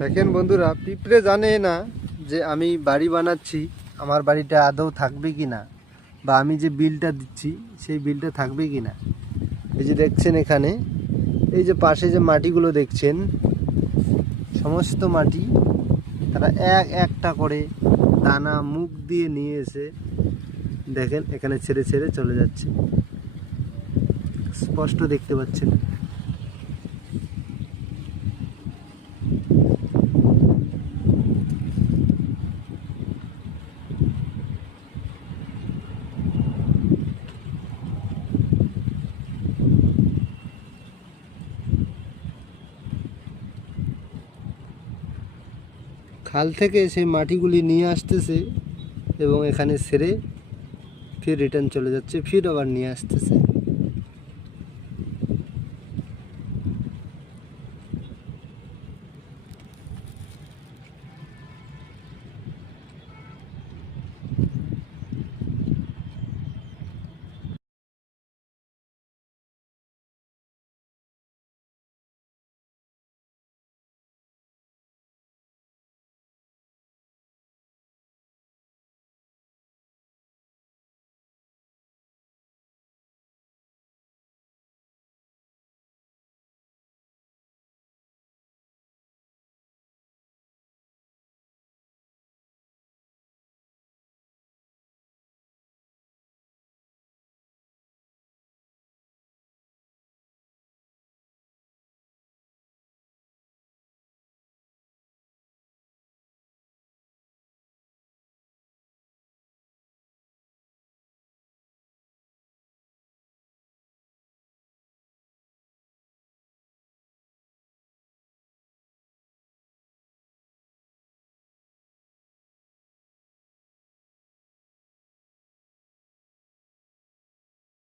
দেখেন বন্ধুরা, পিঁপড়ে জানে না যে আমি বাড়ি বানাচ্ছি, আমার বাড়িটা আদৌ থাকবে কি না, বা আমি যে বিলটা দিচ্ছি সেই বিলটা থাকবে কি না। এই যে দেখছেন এখানে, এই যে পাশে যে মাটিগুলো দেখছেন, সমস্ত মাটি তারা এক একটা করে দানা মুখ দিয়ে নিয়ে এসে দেখেন এখানে ছেড়ে ছেড়ে চলে যাচ্ছে, স্পষ্ট দেখতে পাচ্ছেন। খাল থেকে সেই মাটিগুলি নিয়ে আসতেছে এবং এখানে ছেড়ে ফির রিটার্ন চলে যাচ্ছে, ফির আবার নিয়ে আসতেছে।